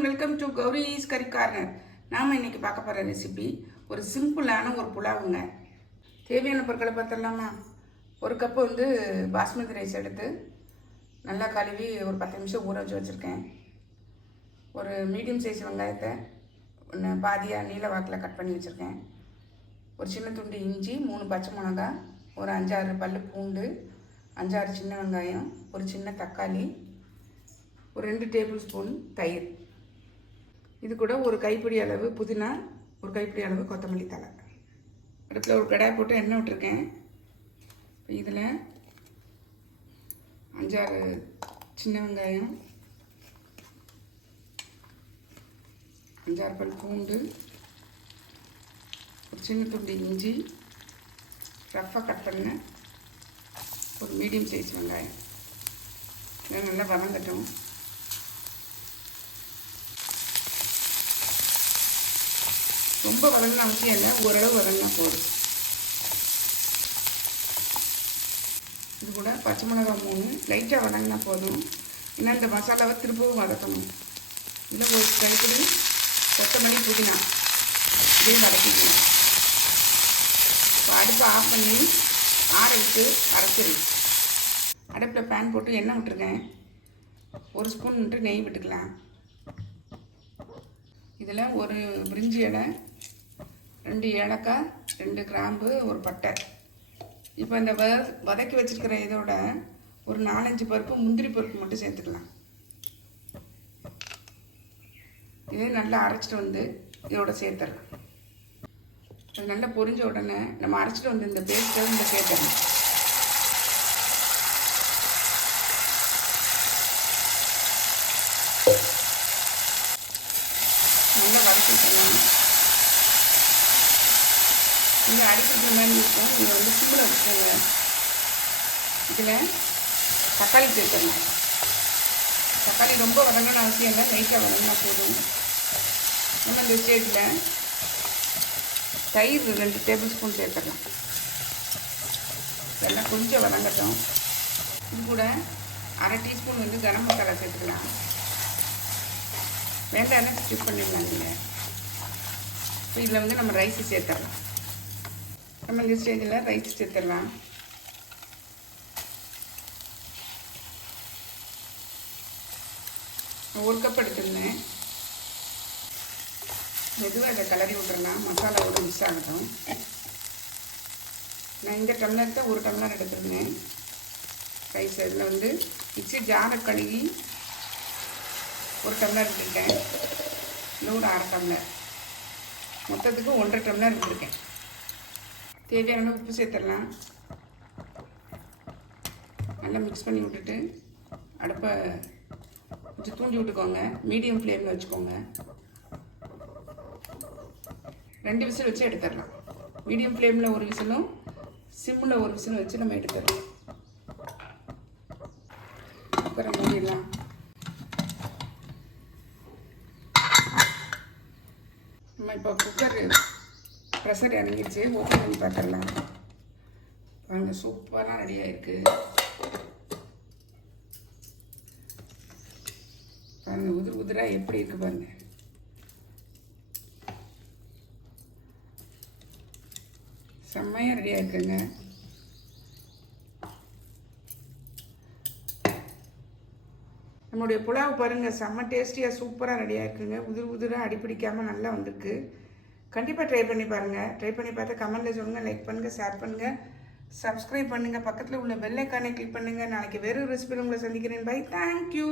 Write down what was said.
Everyone welcome to Gowri's curry corner. நாம் இன்னைக்கு பார்க்க போகிற ரெசிபி ஒரு சிம்பிளான ஒரு புலாவுங்க. தேவையான பொருட்களை பார்த்துடலாமா? ஒரு கப்பு பாஸ்மதி ரைஸ் எடுத்து நல்லா கழுவி ஒரு 10 நிமிஷம் ஊற வச்சு வச்சுருக்கேன். ஒரு மீடியம் சைஸ் வெங்காயத்தை பாதியாக நீல வாக்கில் கட் பண்ணி வச்சுருக்கேன். ஒரு சின்ன துண்டு இஞ்சி, 3 பச்சை மிளகாய், ஒரு 5-6 பல்லு பூண்டு, 5-6 சின்ன வெங்காயம், ஒரு சின்ன தக்காளி, ஒரு 2 டேபிள் ஸ்பூன் தயிர். இது கூட ஒரு கைப்பிடி அளவு புதினா, ஒரு கைப்பிடி அளவு கொத்தமல்லி தழை. அடுப்பில் ஒரு கடாய் போட்டு எண்ணெய் விட்டுருக்கேன். இதில் 5-6 சின்ன வெங்காயம், 5-6 பல் பூண்டு, ஒரு சின்ன துண்டு இஞ்சி, ரஃப்பாக கட் பண்ண ஒரு மீடியம் சைஸ் வெங்காயம் இதை நல்லா வதங்கட்டும். ரொம்ப வதங்கின அவசியம் இல்லை, ஓரளவு வதங்கினா போதும். இது கூட பச்சை மிளகாய் 3 லைட்டாக வதங்கினா போதும். ஏன்னா இந்த மசாலாவை திரும்பவும் வதக்கணும். இதில் ஒரு கைப்பிடி கொத்தமல்லி, புதினா இதையும் வதக்கிக்கணும். இப்போ அடுப்பை ஆஃப் பண்ணி ஆற விட்டு அரைச்சிடலாம். அடுப்பில் பேன் போட்டு எண்ணெய் விட்டுருக்கேன். 1 ஸ்பூன் நெய் விட்டுக்கலாம். இதில் ஒரு பிரிஞ்சி இலை, 2 ஏலக்காய், 2 கிராம்பு, ஒரு பட்டை. இப்போ இந்த வதக்கி வச்சுருக்கிற இதோட ஒரு 4-5 பருப்பு, முந்திரி பருப்பு மட்டும் சேர்த்துக்கலாம். இதை நல்லா அரைச்சிட்டு இதோட சேர்த்துடலாம். அது நல்லா பொரிஞ்ச உடனே நம்ம அரைச்சிட்டு இந்த பேஸ்ட்டை சேர்த்துடலாம். நல்லா வதக்கிக்கலாம். நீங்கள் அடிக்கிற மாதிரி இருக்கும். நீங்கள் சிம்மில் வச்சுக்கோங்க. இதில் தக்காளி சேர்த்துடலாம். தக்காளி ரொம்ப வதங்கணும்னு அவசியம் இல்லை, லைட்டாக வதங்கினா போதும். நம்ம இந்த ஸ்டேஜில் தயிர் 2 டேபிள் ஸ்பூன் சேர்த்துடலாம். இதெல்லாம் கொஞ்சம் வதங்கட்டும். இது கூட 1/2 டீஸ்பூன் கரம் மசாலா சேர்த்துக்கலாம். வெங்காயம் ஸ்டிப் பண்ணிடலாம். நீங்கள் இப்போ இதில் நம்ம ரைஸு சேர்த்துடலாம். நம்ம இந்த ஸ்டேஜில் ரைஸ் சேர்த்துடலாம். நான் 1 கப் எடுத்துருந்தேன். மெதுவாக இதை கிளறி விட்டுறலாம். மசாலாவோட மிக்ஸ் ஆகட்டும். நான் இந்த டம்ளர்கிட்ட 1 டம்ளர் எடுத்துருந்தேன் ரைஸ். இதில் மிக்ஸி ஜாரை கழுவி 1 டம்ளர் எடுத்துருக்கேன். இல்லை ஒரு 1/2 டம்ளர், மொத்தத்துக்கு 1.5 டம்ளர் எடுத்துருக்கேன். தேவையான உப்பு சேர்த்துடலாம். நல்லா மிக்ஸ் பண்ணி விட்டுட்டு அடுப்பை கொஞ்சம் தூண்டி விட்டுக்கோங்க. மீடியம் ஃப்ளேமில் வச்சுக்கோங்க. 2 விசில் வச்சு எடுத்துடலாம். மீடியம் ஃப்ளேமில் 1 விசிலும், சிம்மில் 1 விசிலும் வச்சு நம்ம எடுத்துடலாம். குக்கரை மூடிடலாம். நம்ம இப்போ குக்கர் ப்ரெஷர் இறங்கிடுச்சு. ஓப்பன் பண்ணி பார்த்துடலாம். பாருங்கள், சூப்பராக ரெடியாக இருக்குது. பாருங்கள், உதிராக எப்படி இருக்குது பாருங்கள். செம்மையாக ரெடியாக இருக்குங்க. நம்மளுடைய புலாவ் பாருங்கள், செம்ம டேஸ்டியாக சூப்பராக ரெடியாக இருக்குங்க. உதிராக அடிப்பிடிக்காமல் நல்லா வந்திருக்கு. கண்டிப்பாக ட்ரை பண்ணி பாருங்கள். ட்ரை பண்ணி பார்த்து கமெண்ட்டில் சொல்லுங்கள். லைக் பண்ணுங்கள், ஷேர் பண்ணுங்கள், சப்ஸ்கிரைப் பண்ணுங்கள். பக்கத்தில் உள்ள பெல் ஐக்கானை கிளிக் பண்ணுங்கள். நாளைக்கு வேறு ரெசிபியில் உங்களை சந்திக்கிறேன். பை. தேங்க்யூ.